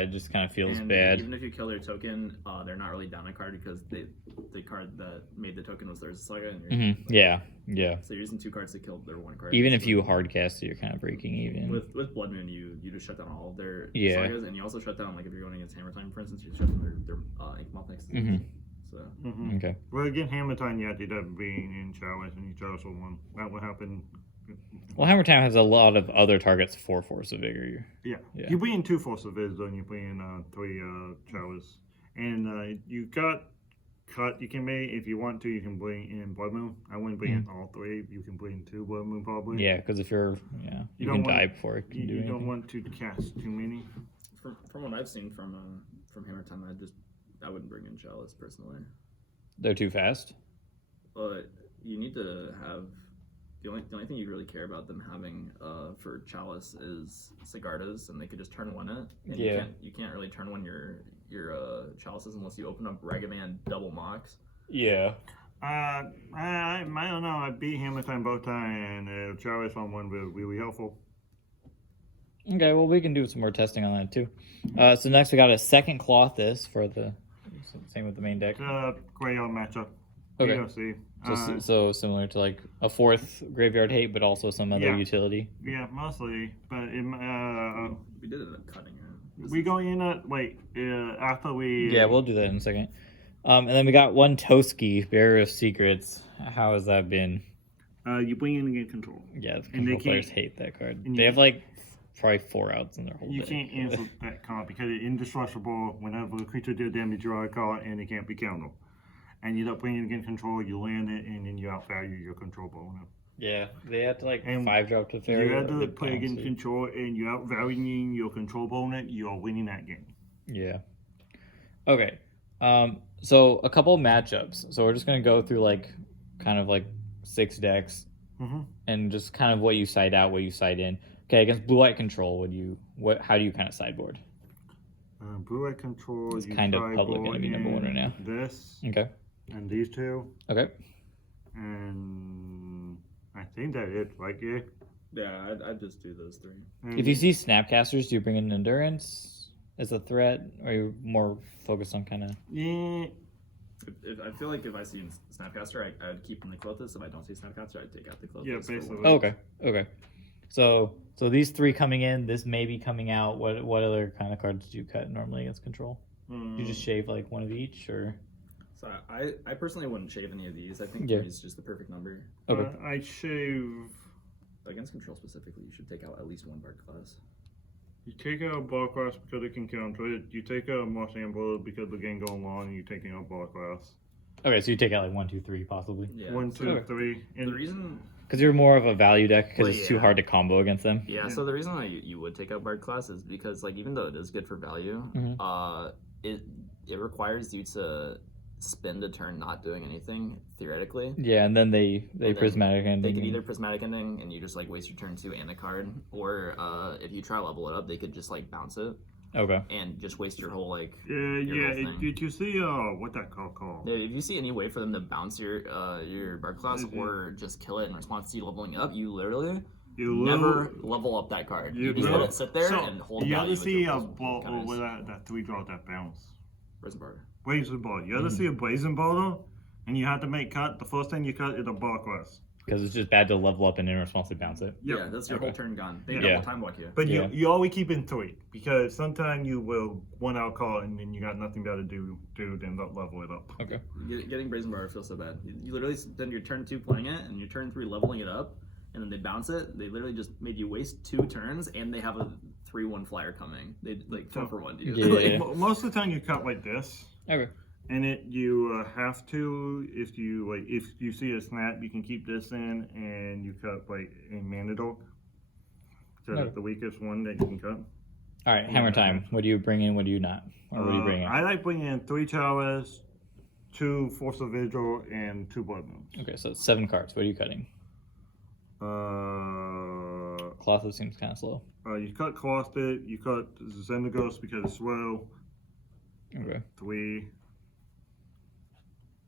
it just kind of feels And bad. even if you kill their token, they're not really down a card because the card that made the token was the Ursa Saga. And you're, Yeah. Yeah. So you're using 2 cards to kill their 1 card. Even So if you hard cast it, you're kind of breaking even. with Blood Moon, you just shut down all of their Yeah. sagas, and you also shut down, like, if you're going against Hammer Time, for instance, you shut down their Ink Moth next. So Okay. Well, again, Hammer Time, you ended up being in Chalice, and you chose one. That would happen. Well, Hammer Time has a lot of other targets for Force of Vigor. Yeah. Yeah. You bring in 2 Force of Viz, and you bring in 3 Chalice. And you got cut you can make. If you want to, you can bring in Blood Moon. I wouldn't bring in all 3. You can bring 2 Blood Moon probably. Yeah, because if you You can don't die want- before it can You, do you anything. don't want to cast too many. from what I've seen from Hammer Time, I wouldn't bring in Chalice personally. They're too fast. But you need to have the only thing you really care about them having for Chalice is Sigardas, and they could just turn 1 it. And Yeah. you can't really turn 1 your Chalices unless you open up Ragavan double mocks. Yeah. I don't know. I beat Hammer Time both times, and Chalice on 1 was really helpful. Okay, well, we can do some more testing on that too. So next we got a second Colossus for the same with the main deck. Great on matchup. Okay. POC. So similar to like a 4th Graveyard Hate, but also some other Yeah. utility. Yeah, mostly. But We did end up cutting it. we going in after we. Yeah, we'll do that in a second. And then we got one Toski, Bearer of Secrets. How has that been? You bring in again control. Yeah, the And control they players can't- hate that card. and They you have like probably 4 outs in their whole You deck. can't answer that card because it's indestructible whenever a creature deals damage, draw a card, and it can't be countered. And you don't bring in again control, you land it, and then you outvalue your control bonus. Yeah, they had to like And 5-drop to Fairy. You have that to would play bounce against it. control, and you're outvaluing your control bonus, you're winning that game. Yeah. Okay. So a couple of matchups. So we're just gonna go through like kind of like 6 decks Mm-hmm. and just kind of what you side out, what you side in. Okay, against blue white control, how do you kind of sideboard? Blue eye control. It's you kind of try public enemy number 1 right now. This Okay. and these 2, Okay. and I think that it, right? Yeah. Yeah, I'd just do those 3. And If you see Snapcasters, do you bring in Endurance as a threat, or are you more focused on kind of? yeah, If I feel like if I see Snapcaster, I'd keep in the Clothis. If I don't see Snapcaster, I'd take out the Clothis. Yeah, for basically. one. Oh, okay. Okay. So these 3 coming in, this may be coming out. What other kind of cards do you cut normally against control? Do you just shave like 1 of each, or? So I personally wouldn't shave any of these. I think Yeah. 3 is just the perfect number. Okay. I shave. Against control specifically, you should take out at least 1 Bard class. You take out a ball class because it can counter it. You take out a Moss Amber because the game going long, and you're taking out ball class. Okay, so you take out like 1, 2, 3 possibly. Yeah. 1, 2, Okay. 3. And The reason, Because you're more of a value deck because Well, it's too yeah. hard to combo against them. yeah. So the reason why you would take out Bard class is because, like, even though it is good for value, it requires you to spend a turn not doing anything theoretically. Yeah, and then they then prismatic ending. They could either prismatic ending and you just like waste your turn 2 and a card, or if you try to level it up, they could just like bounce it Okay. and just waste your whole like. yeah. whole thing. Did you see what that called? Yeah, if you see any way for them to bounce your Bard class or just kill it in response to you leveling it up, you literally You never level up that card. You just let it sit there and hold You value ever with see your a plus ball counters. with that 3 draw that bounce? Prison Bard. Blazing ball. You ever see a blazing ball though? And you have to make cut. The first thing you cut is a ball class. Because it's just bad to level up and in response to bounce it. Yeah, that's your whole turn gone. They Yeah. double time block you. But Yeah. you always keep in 3 because sometimes you will 1 out call and then you got nothing better to do than level it up. Okay. Getting Brazen Bar feels so bad. You literally spend your turn 2 playing it and your turn 3 leveling it up, and then they bounce it. They literally just made you waste 2 turns, and they have a 3/1 flyer coming. They like 4 for 1, dude. Yeah. Most of the time you cut like this. Okay. And you have to if you see a snap, you can keep this in and you cut like a mana dog. So Okay. that's the weakest one that you can cut. All right, hammer time. What do you bring in? What do you not? Or what do you bring in? I like bringing in 3 Towers, 2 Force of Vigil, and 2 Blood Moons. Okay, so it's 7 cards. What are you cutting? Uh, Colossus seems kind of slow. you cut Closted, you cut Xenagos because it's slow. Okay. 3.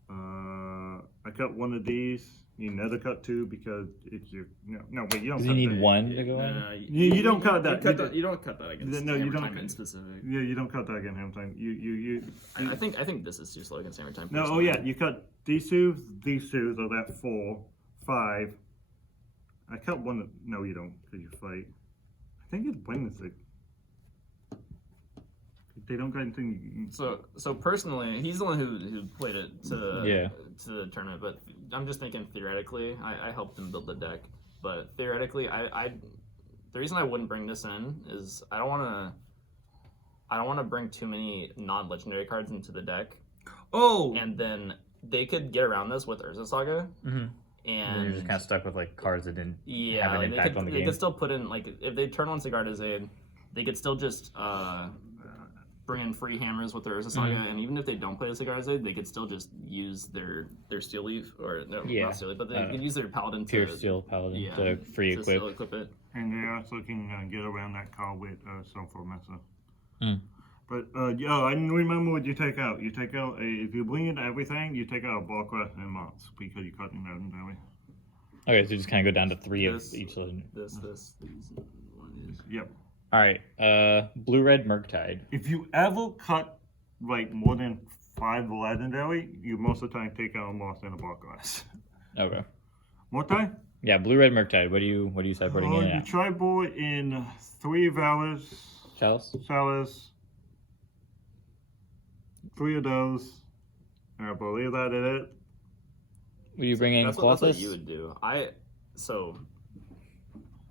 I cut 1 of these. You never cut 2 because it's your wait, you don't. Does cut he need that. 1 to go in? You don't cut that. You don't cut that against No, you Hammer don't Time cut- in specific. Yeah, you don't cut that again, Hammer Time. I think this is too slow against Hammer Time. No, oh personally. yeah, you cut these two, so that's 4. 5. I cut one. No, you don't, because you fight. I think it's Wednesday. They don't got anything. So personally, he's the one who played it to the tournament. But I'm just thinking theoretically, I helped him build the deck. But theoretically, the reason I wouldn't bring this in is I don't want to bring too many non-legendary cards into the deck. Oh, And then they could get around this with Urza Saga. Mm-hmm. And you're just kind of stuck with like cards that didn't yeah, have an impact on the they game. could still put in like if they turn on Sigardazade, they could still just bring in free hammers with their Urza Saga, and even if they don't play a Sigardazade, they could still just use their Steel Leaf or no, not Steel Leaf, but they could use their Paladin Pure to Steel Paladin to free to equip. still equip it. and they also can get around that card with Sulfur Mesa. Mm. But I remember what you take out. You take out if you bring in everything, you take out a Balcra and Mots because you're cutting legendary. Okay, so you just kind of go down to 3 This, of each legend. These, one of these. Yep. All right, blue-red Murktide. If you ever cut like more than 5 legendary, you most of the time take out a Moss and a Balcra. Okay. More time? Yeah, blue-red Murktide. What do you start putting in? You Yeah. try board in 3 Valors, Chalice. Chalice, 3 of those. I believe that is it. Will you bring in That's what Colossus? you would do. So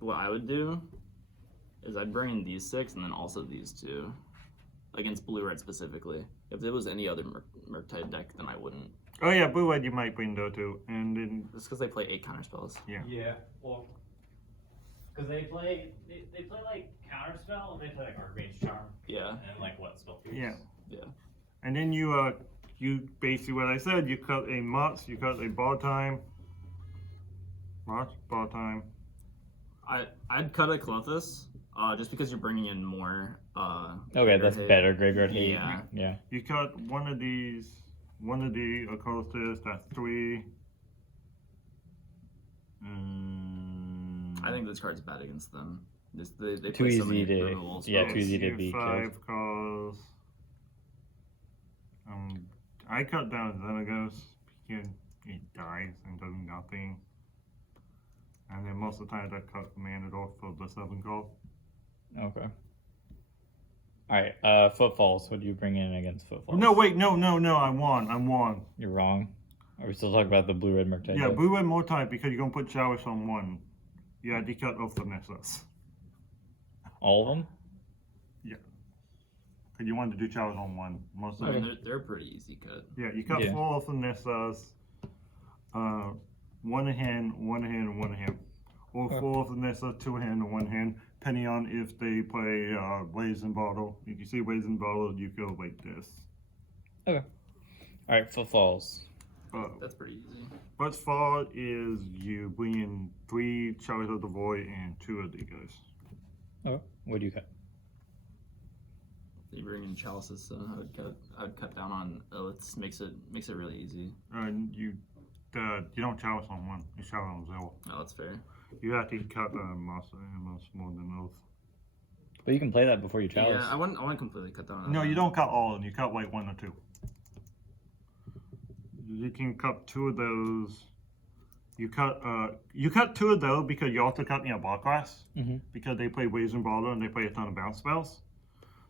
what I would do is I'd bring in these 6 and then also these 2 against blue-red specifically. If there was any other Murktide deck, then I wouldn't. Oh yeah, blue red you might bring those too, and then Just because they play 8 counterspells. Yeah, well, because they play like Counterspell and they play like Archmage Charm Yeah. and like what spell pierce. yeah, Yeah. and then you basically what I said. You cut a Mots, you cut a Ball Time. Mots, Ball Time. I'd cut a Clothis, just because you're bringing in more. Okay, that's hit. better. Graveyard hit. Yeah. Yeah. You cut one of these, one of the Occultists. That's 3. I think this card's bad against them. They Too play so easy many to- removal yeah, spells. too easy to You beat. 5 calls. I cut down Xenagos because it dies and does nothing. And then most of the time I cut Commanded off for the 7 call. Okay. All right. Footfalls. What do you bring in against Footfalls? No, wait, no, I won. You're wrong. Are we still talking about the blue-red Murktide? Yeah, deck? blue red more time because you're gonna put showers on 1. You had to cut off the Nessus. All of them. Because you wanted to do showers on 1. Most of I the mean, they're pretty easy cut. Yeah, you cut Yeah. 4 off the Nessus. 1 a hand, 1 a hand, 1 a hand. Or 4 off the Nessus, 2 a hand, and 1 hand. Depending on if they play Blazing Bottle. If you see Blazing Bottle, you go like this. Okay. All right. Footfalls. That's pretty easy. What's fall is you bring in 3 Showers of the Void and 2 of the guys. Okay. What do you cut? You bring in chalices, so I would cut down on oaths. Makes it really easy. You don't chalice on 1. You chalice on 0. Oh, that's fair. You have to cut most more than Oath. But you can play that before you chalice. Yeah, I wouldn't completely cut down on No, that. you don't cut all of them. You cut like 1 or 2. You can cut 2 of those. You cut 2 of those because you also cut ball class because they play Blazing Brawler and they play a ton of bounce spells.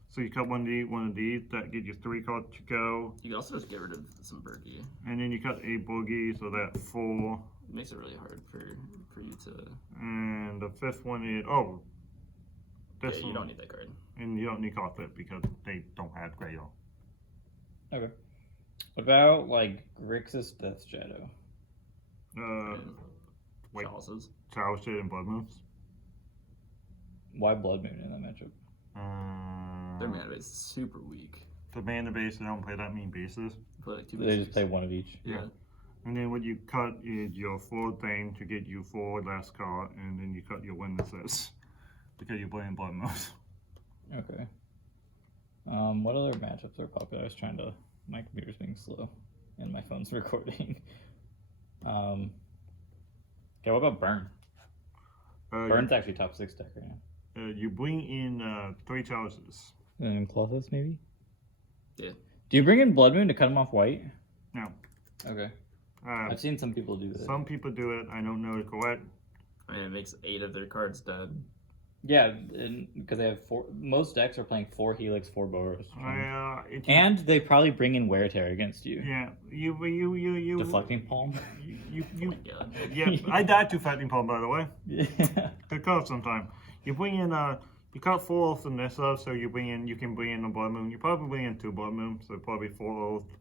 So you cut one of these that get you 3 cards to go, You can also just get rid of some Berkey. and then you cut a Boogie, so that's 4. It makes it really hard for you to. And the 5th one is this Yeah, you one, don't need that card. and you don't need card flip because they don't have Grail. Okay. What about like Grixis Death Shadow? Wait. Chalices. Chalice Shade and Blood Moons. Why Blood Moon in that matchup? Their mana base is super weak. The mana base, they don't play that many bases. They play like 2 They bases. just play one of each. Yeah. And then what you cut is your 4 thing to get you 4 last card, and then you cut your witnesses because you're playing Blood Moons. Okay. What other matchups are popular? I was trying to. My computer's being slow, and my phone's recording. Okay, what about Burn? Burn's actually top 6 deck right now. You bring in 3 chalices. And Colossus maybe? Yeah. Do you bring in Blood Moon to cut him off white? No. Okay. I've seen some people do that. Some people do it. I don't know the correct. I mean, it makes 8 of their cards dead. Yeah, because they have most decks are playing 4 Helix, 4 Boros. And they probably bring in Wear Tear against you. Yeah, you. Deflecting Palm. Oh my god. Yeah, I died to Fighting Palm, by the way. Yeah. Good card sometime. You bring in you cut 4 oaths in this so you can bring in a Blood Moon. You probably bring in 2 Blood Moons, so probably 4 oaths.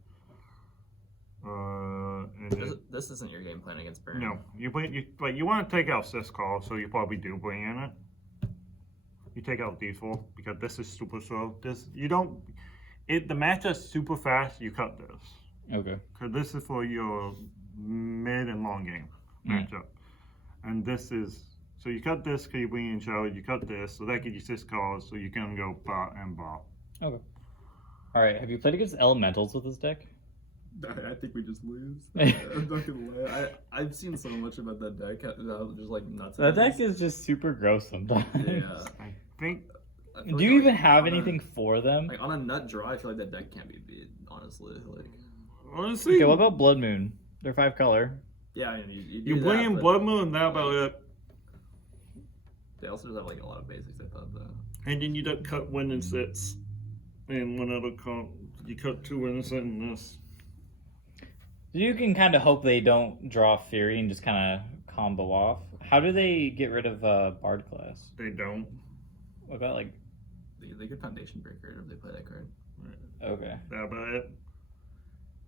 This isn't your game plan against Burn. No, you want to take out this card, so you probably do bring in it. You take out these 4 because this is super slow. The match is super fast. You cut this. Okay. Because this is for your mid and long game matchup, and this is so you cut this because you bring in Shadow. You cut this, so that gives you 6 cards, so you can go bar and bar. Okay. All right. Have you played against Elementals with this deck? I think we just lose. I'm not gonna lie. I've seen so much about that deck. Just like nuts. That deck is just super gross sometimes. Yeah. I think. Do you even have anything for them? Like on a nut draw, I feel like that deck can't be beat. Honestly, like. Honestly. Okay. What about Blood Moon? They're 5 color. Yeah, I mean, you bring in Blood Moon, and that about it. They also just have like a lot of basics. I thought though. And then you don't cut wind and sits, and one other comp. You cut 2 wind and sit in this. You can kind of hope they don't draw Fury and just kind of combo off. How do they get rid of Bard class? They don't. What about like? They could Foundation Breaker if they play that card. Okay. That about it.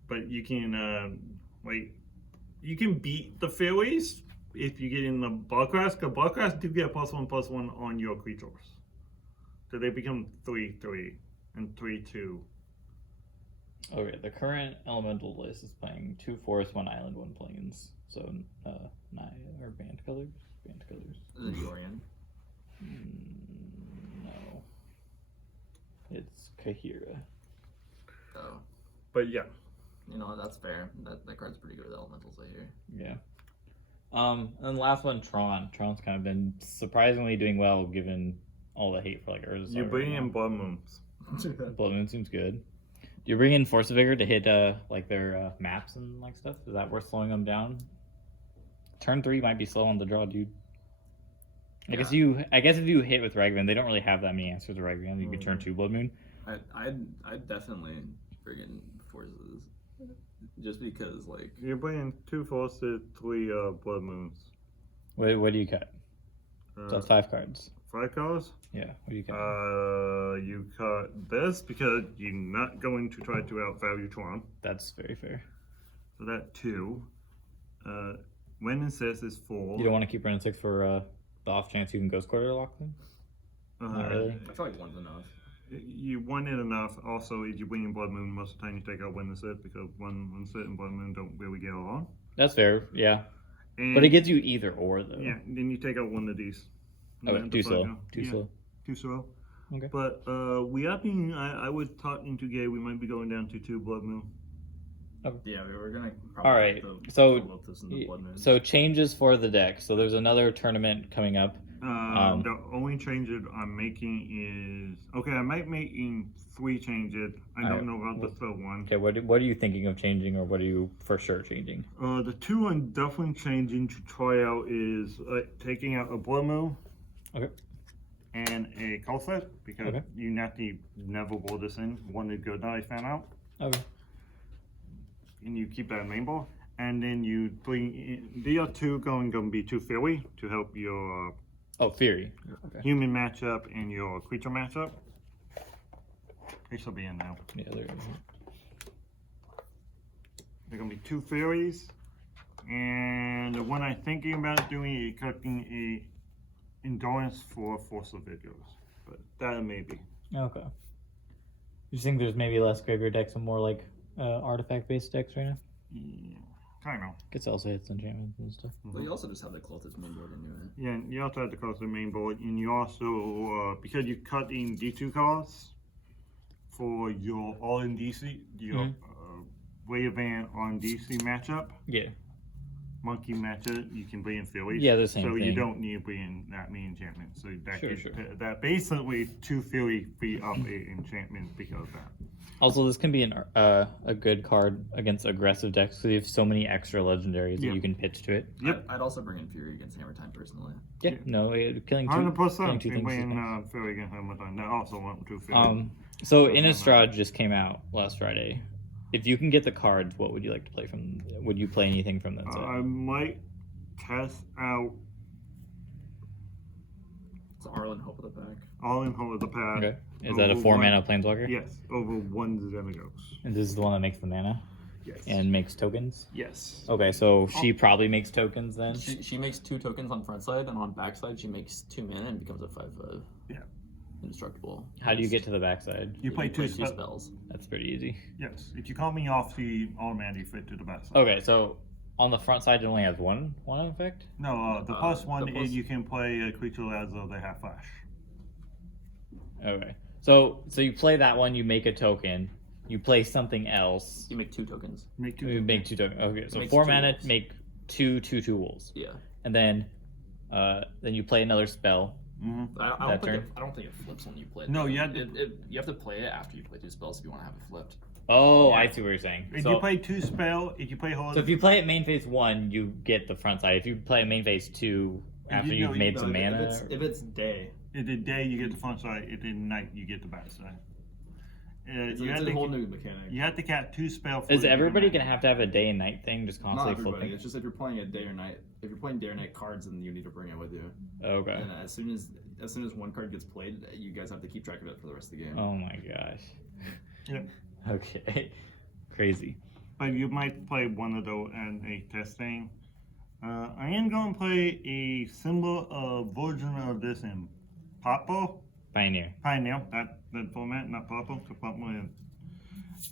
But you can you can beat the Furies if you get in the Bard class. Because Bard class do get +1/+1 on your creatures, so they become 3/3 and 3/2. Okay, the current elemental list is playing 2 forests, 1 island, 1 plains. So, 9 or band colors. Band colors. Is it Yorian? No, it's Kahira. Oh, But yeah, you know that's fair. That card's pretty good with elementals, I hear. Yeah. And the last one, Tron. Tron's kind of been surprisingly doing well given all the hate for like Urza. you bring in Blood Moons. Blood Moon seems good. Do you bring in Force of Vigor to hit like their maps and like stuff? Is that worth slowing them down? Turn 3 might be slow on the draw, dude. I guess if you hit with Ragavan, they don't really have that many answers to Ragavan. You could turn 2 Blood Moon. I'd definitely friggin' forces, just because like You're bringing 2 Forces, 3 Blood Moons. What do you cut? So that's 5 cards. 5 cards? Yeah. What do you cut? You cut this because you're not going to try to outvalue Tron. That's very fair. So that 2. When and Sith is 4. You don't want to keep running 6 for the off chance you can Ghost Quarter lock them? Not really. I feel like 1's enough. You want it enough. Also, if you bring in Blood Moon, most of the time you take out Wind and Sith because Wind and Sith and Blood Moon don't really get along. That's fair, yeah. And But it gets you either or, though. yeah, then you take out one of these. Okay, too slow. Too slow. Too slow. Okay. But I would talk into Gay, we might be going down to 2 Blood Moon. Yeah, we were gonna. Probably All right. So changes for the deck. So there's another tournament coming up. The only changes I'm making is I might making 3 changes. I don't know about the third one. Okay, what are you thinking of changing, or what are you for sure changing? The 2 I'm definitely changing to try out is taking out a Blood Moon. Okay. And a Cultist because you never roll this in. One is good that I found out. Okay. And you keep that main board, and then you bring in, the other 2 going to be 2 Fury to help your Fury. human matchup and your creature matchup. They should be in now. Yeah, they're going to be 2 Furies, and the one I'm thinking about doing is cutting a Endurance for Force of Vigors, but that maybe. Okay. You think there's maybe less graveyard decks and more like artifact-based decks right now? Yeah, kind of. Gets also hits enchantments and stuff. Well, you also just have the Clothis main board anyway. Yeah, and you also have to close the main board, and you also, because you're cutting D2 cards for your all-in DC, your Ragavan on DC matchup. Yeah. monkey method, you can bring in Phillies. Yeah, the same so thing. you don't need to bring in that many enchantments. So that Sure, could, sure. that basically 2 Philly free up a enchantment because of that. Also, this can be a good card against aggressive decks because you have so many extra legendaries that you can pitch to it. Yep. I'd also bring in Fury against Hammer Time personally. Yeah, no, killing 100%. two You things. bring is in nice. Philly against Hamilton. That also went to Philly. So Innistrad just came out last Friday. If you can get the cards, what would you like to play from? Would you play anything from that set? I might test out It's Arlen, Hope of the Pack. All in Hold of the Pad. Okay. Is that a 4-mana Planeswalker? Yes, over 1 Xenagos. And this is the one that makes the mana Yes. and makes tokens? Yes. Okay, so she probably makes tokens then? She makes 2 tokens on front side, and on back side she makes 2 mana and becomes a 5/5. Yeah. Indestructible. How do you get to the backside? You play two spells. spells. That's pretty easy. Yes. If you call me off, she automatically fit to the backside. Okay, so on the front side it only has one effect? No, the plus one the plus- is you can play a creature as though they have flash. Okay. So you play that one, you make a token, you play something else. You make 2 tokens. Make You 2. make 2 tokens. Okay, so Makes 4 2 mana, wolves. make 2/2 wolves. Yeah. And then you play another spell. Mm-hmm. I That don't think it flips when you play it. No, though. you have you have to play it after you play 2 spells if you want to have it flipped. Oh, Yeah. I see what you're saying. If So, you play 2 spell, if you play hold. so if you play it main phase 1, you get the front side. If you play main phase 2 after You you've know, made you some know, mana, If it's day, If the day you get the front side, if the night you get the back side. it's You have a whole to new mechanic. you have to cast 2 spell. is everybody gonna have to have a day and night thing, just Not constantly everybody. flipping? It's just if you're playing a day or night. If you're playing day or night cards, then you need to bring it with you. Okay. And as soon as one card gets played, you guys have to keep track of it for the rest of the game. Oh my gosh. Yeah. Okay. Crazy. But you might play one of those and a testing. I am going to play a symbol of version of this in Purple. Pioneer. Pioneer, that format, not Purple, the Purple is.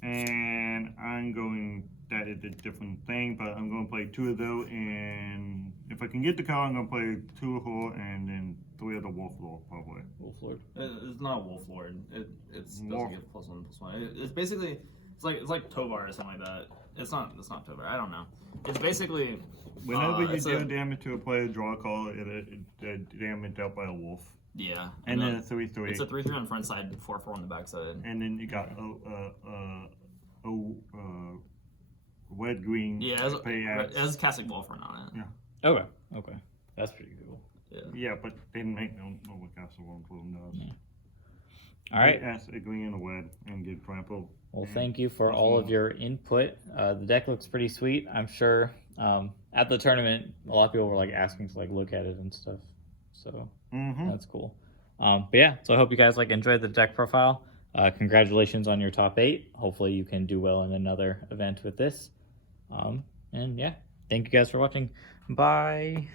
And I'm going, that is a different thing, but I'm going to play 2 of those, and if I can get the card, I'm going to play 2 of her, and then 3 of the Wolf Lord, probably. Wolf Lord. It's not a Wolf Lord. It Wolf. doesn't get +1/+1. It's basically it's like Tovar or something like that. It's not Tovar. I don't know. It's basically Whenever you it's deal a- damage to a player, draw a card, it damage dealt by a wolf. yeah. And then a 3/3. it's a 3/3 on the front side, 4/4 on the back side. And then you got red green. Yeah, it pay has a Cassic Wolfrun on it. Yeah. Okay. Okay. That's pretty cool. Yeah. Yeah, but they make no what Castle One Plume does. Yeah. All right. They ask a green and a red and get trampled. Well, thank you for all of your input. The deck looks pretty sweet. I'm sure at the tournament, a lot of people were like asking to like look at it and stuff. So Mm-hmm. that's cool. But yeah, so I hope you guys like enjoyed the deck profile. Congratulations on your top 8. Hopefully you can do well in another event with this. And yeah, thank you guys for watching. Bye.